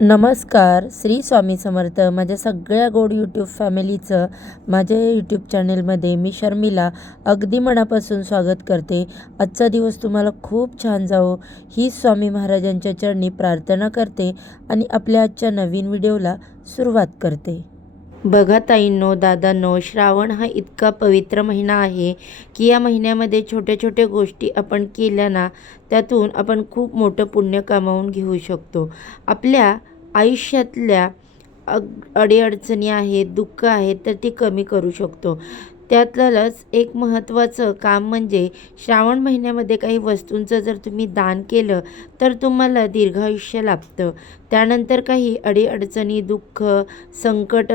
नमस्कार. श्री स्वामी समर्थ. माझ्या सगळ्या गोड यूट्यूब फॅमिलीचं माझ्या यूट्यूब चॅनलमध्ये मी शर्मिला अगदी मनापासून स्वागत करते. आजचा दिवस तुम्हाला खूप छान जावो ही स्वामी महाराजांच्या चरणी प्रार्थना करते आणि आपल्या आजच्या नवीन व्हिडिओला सुरुवात करते. बघा ताईंनो, दादांनो, श्रावण हा इतका पवित्र महिना आहे की या महिन्यामध्ये छोट्या छोट्या गोष्टी आपण केल्या ना, त्यातून आपण खूप मोठं पुण्य कमावून घेऊ शकतो. आपल्या आयुष्यातल्या अडीअडचणी आहेत, दुःख आहेत, तर ती कमी करू शकतो. त्यातलंच एक महत्त्वाचं काम म्हणजे श्रावण महिन्यामध्ये काही वस्तूंचं जर तुम्ही दान केलं तर तुम्हाला दीर्घायुष्य लाभतं. त्यानंतर काही अडीअडचणी, दुःख, संकट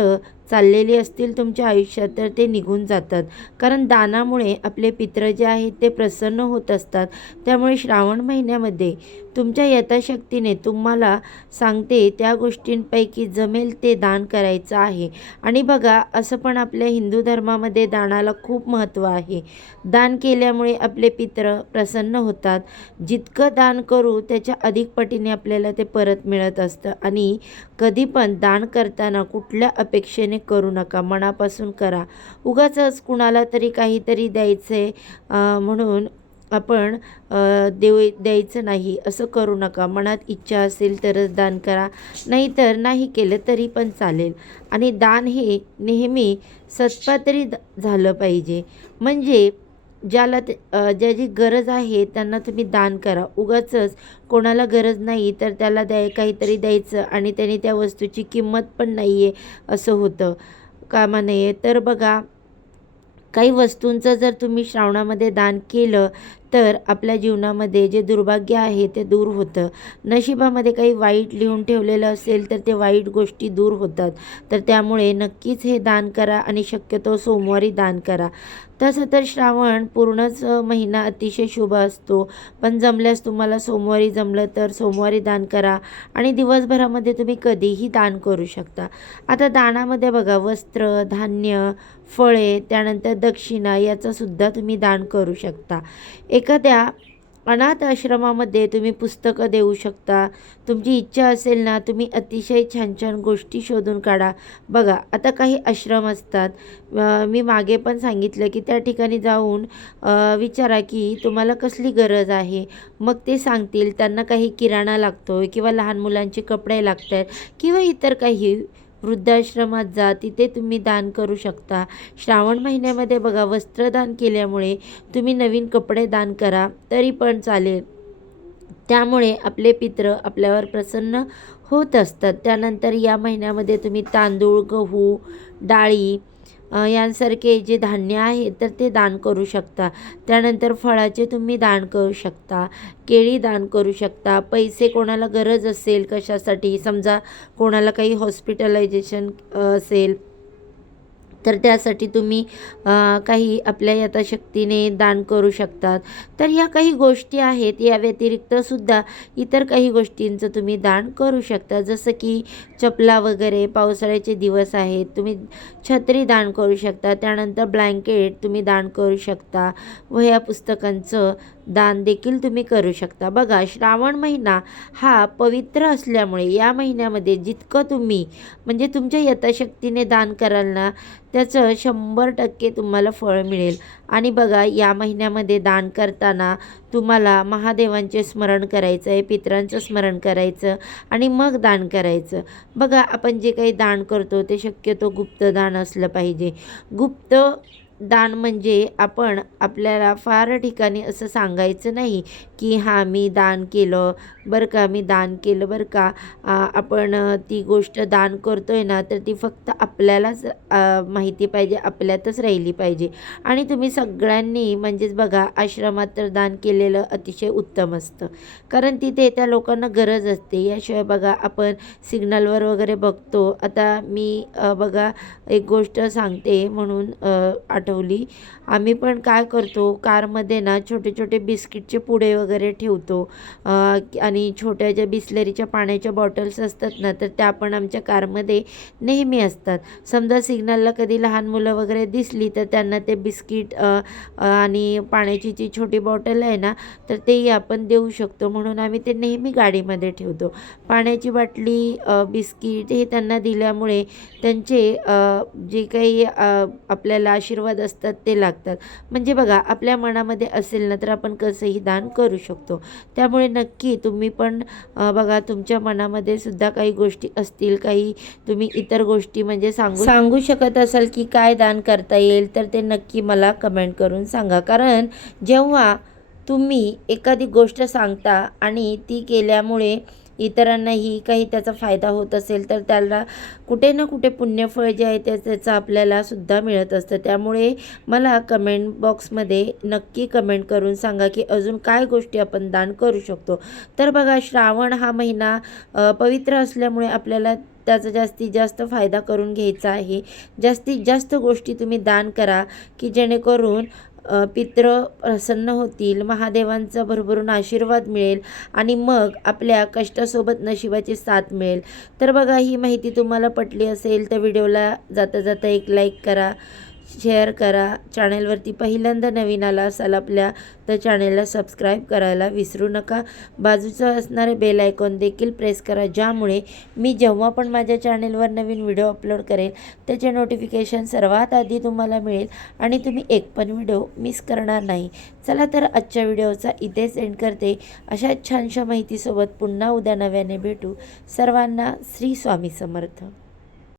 चाललेली असतील तुमच्या आयुष्यात तर ते निघून जातात. कारण दानामुळे आपले पित्र जे आहेत ते प्रसन्न होत असतात. त्यामुळे श्रावण महिन्यामध्ये तुमच्या यथाशक्तीने तुम्हाला सांगते त्या गोष्टींपैकी जमेल ते दान करायचं आहे. आणि बघा, असं पण आपल्या हिंदू धर्मामध्ये दानाला खूप महत्त्व आहे. दान केल्यामुळे आपले पित्र प्रसन्न होतात. जितकं दान करू त्याच्या अधिक पटीने आपल्याला ते परत मिळत असतं. आणि कधी पण दान करताना कुठल्या अपेक्षेने करू नका, मनापासून करा. उगाचच कुणाला तरी काहीतरी द्यायचे म्हणून आपण द्यायचं नाही असं करू नका. मनात इच्छा असेल तरच दान करा, नाहीतर नाही केलं तरी पण चालेल. आणि दान हे नेहमी सत्पात्री झालं पाहिजे. म्हणजे ज्याला ज्याची गरज आहे त्यांना तुम्ही दान करा. उगाचच कोणाला गरज नाही तर त्याला काहीतरी द्यायचं आणि त्याने त्या वस्तूची किंमत पण नाही आहे असं होतं कामा नये. तर बघा, काही वस्तूंचं जर तुम्ही श्रावणामध्ये दान केलं तर आपल्या जीवनामध्ये जे दुर्भाग्य आहे ते दूर होतं. नशिबामध्ये काही वाईट लिहून ठेवलेलं असेल तर ते वाईट गोष्टी दूर होतात. तर त्यामुळे नक्कीच हे दान करा आणि शक्यतो सोमवारी दान करा. तसं तर श्रावण पूर्णच महिना अतिशय शुभ असतो, पण जमल्यास तुम्हाला सोमवारी जमलं तर सोमवारी दान करा आणि दिवसभरामध्ये तुम्ही कधीही दान करू शकता. आता दानामध्ये बघा, वस्त्र, धान्य, फळे, त्यानंतर दक्षिणा याचंसुद्धा तुम्ही दान करू शकता. एखाद्या अनाथ आश्रमामध्ये तुम्ही पुस्तकं देऊ शकता. तुमची इच्छा असेल ना, तुम्ही अतिशय छान छान गोष्टी शोधून काढा. बघा, आता काही आश्रम असतात, मी मागे पण सांगितलं की त्या ठिकाणी जाऊन विचारा की तुम्हाला कसली गरज आहे. मग ते सांगतील. त्यांना काही किराणा लागतो किंवा लहान मुलांचे कपडे लागत आहेत किंवा इतर काही, वृद्धाश्रमात जा, तिथे तुम्ही दान करू शकता. श्रावण महिन्यामध्ये बघा, वस्त्रदान केल्यामुळे तुम्ही नवीन कपडे दान करा तरी पण चालेल. त्यामुळे आपले पित्र आपल्यावर प्रसन्न होत असतात. त्यानंतर या महिन्यामध्ये तुम्ही तांदूळ, गहू, डाळी यांसारखे जे धान्य आहे तर ते दान करू शकता. त्यानंतर फळाचे तुम्ही दान करू शकता, केळी दान करू शकता. पैसे कोणाला गरज असेल कशासाठी, समजा कोणाला काही हॉस्पिटलायझेशन असेल तर त्यासाठी तुम्ही काही आपल्या यथाशक्तीने दान करू शकतात. तर ह्या काही गोष्टी आहेत. या व्यतिरिक्तसुद्धा इतर काही गोष्टींचं तुम्ही दान करू शकता. जसं की चपला वगैरे, पावसाळ्याचे दिवस आहेत, तुम्ही छत्री दान करू शकता. त्यानंतर ब्लँकेट तुम्ही दान करू शकता. वह्या पुस्तकांचं दान देखील तुम्ही करू शकता. बघा, श्रावण महिना हा पवित्र असल्यामुळे या महिन्यामध्ये जितकं तुम्ही म्हणजे तुमच्या यथाशक्तीने दान कराल ना, त्याचं 100% तुम्हाला फळ मिळेल. आणि बघा, या महिन्यामध्ये दान करताना तुम्हाला महादेवांचे स्मरण करायचं आहे, पितरांचं स्मरण करायचं आणि मग दान करायचं. बघा, आपण जे काही दान करतो ते शक्यतो गुप्त दान असलं पाहिजे. गुप्त दान म्हणजे आपण आपल्याला फार ठिकाणी असं सांगायचं नाही की हां, मी दान केलं बरं का, मी दान केलं बरं का. आपण ती गोष्ट दान करतोय ना, तर ती फक्त आपल्यालाच माहिती पाहिजे, आपल्यातच राहिली पाहिजे. आणि तुम्ही सगळ्यांनी म्हणजेच बघा, आश्रमात तर दान केलेलं अतिशय उत्तम असतं, कारण तिथे त्या लोकांना गरज असते. याशिवाय बघा, आपण सिग्नलवर वगैरे बघतो. आता मी बघा, एक गोष्ट सांगते म्हणून आठवली. आम्ही पण काय करतो, कारमध्ये ना छोटे छोटे बिस्किटचे पुडे वगैरे ठेवतो आणि छोट्या ज्या बिसलेरीच्या पाण्याच्या बॉटल्स असतात ना, तर त्या पण आमच्या कारमध्ये नेहमी असतात. समजा सिग्नलला कधी लहान मुलं वगैरे दिसली तर त्यांना ते बिस्किट आणि पाण्याची जी छोटी बॉटल आहे ना, तर तेही आपण देऊ शकतो. म्हणून आम्ही ते नेहमी गाडीमध्ये ठेवतो. पाण्याची बाटली, बिस्किट हे त्यांना दिल्यामुळे त्यांचे जे काही आपल्याला आशीर्वाद असतात ते लागतात. म्हणजे बघा, आपल्या मनामध्ये असेल ना तर आपण कसंही दान करू शकतो. त्यामुळे नक्की तुम्ही पण बघा, तुमच्या मनामध्ये सुद्धा काही गोष्टी असतील, काही तुम्ही इतर गोष्टी म्हणजे सांगू शकत असाल की काय दान करता येईल, तर ते नक्की मला कमेंट करून सांगा. कारण जेव्हा तुम्ही एखादी गोष्ट सांगता आणि ती केल्यामुळे इतरांनाही काही त्याचा फायदा होत असेल, तर त्याला कुठे ना कुठे पुण्यफळ जे आहे त्याचं आपल्याला सुद्धा मिळत असतं. त्यामुळे मला कमेंट बॉक्समध्ये नक्की कमेंट करून सांगा की अजून काय गोष्टी आपण दान करू शकतो. तर बघा, श्रावण हा महिना पवित्र असल्यामुळे आपल्याला त्याचा जास्तीत जास्त फायदा करून घ्यायचा आहे. जास्तीत जास्त गोष्टी तुम्ही दान करा की जेणेकरून पितृ प्रसन्न होतील, महादेवांचा भरभरून आशीर्वाद मिळेल आणि मग आपल्या कष्टासोबत नशिबाची साथ मिळेल. तर बघा, ही माहिती तुम्हाला पटली असेल तर व्हिडिओला जाता जाता एक लाईक करा, शेअर करा. चॅनेलवरती पहिल्यांदा नवीन आला असाल आपल्या तर चॅनेलला सबस्क्राईब करायला विसरू नका. बाजूचं असणारे बेल आयकॉन देखील प्रेस करा, ज्यामुळे मी जेव्हा पण माझ्या चॅनेलवर नवीन व्हिडिओ अपलोड करेल त्याचे नोटिफिकेशन सर्वात आधी तुम्हाला मिळेल आणि तुम्ही एक पण व्हिडिओ मिस करणार नाही. चला तर आजच्या व्हिडिओचा इथेच एंड करते. अशा छानशा माहितीसोबत पुन्हा उद्या नव्याने भेटू. सर्वांना श्री स्वामी समर्थ.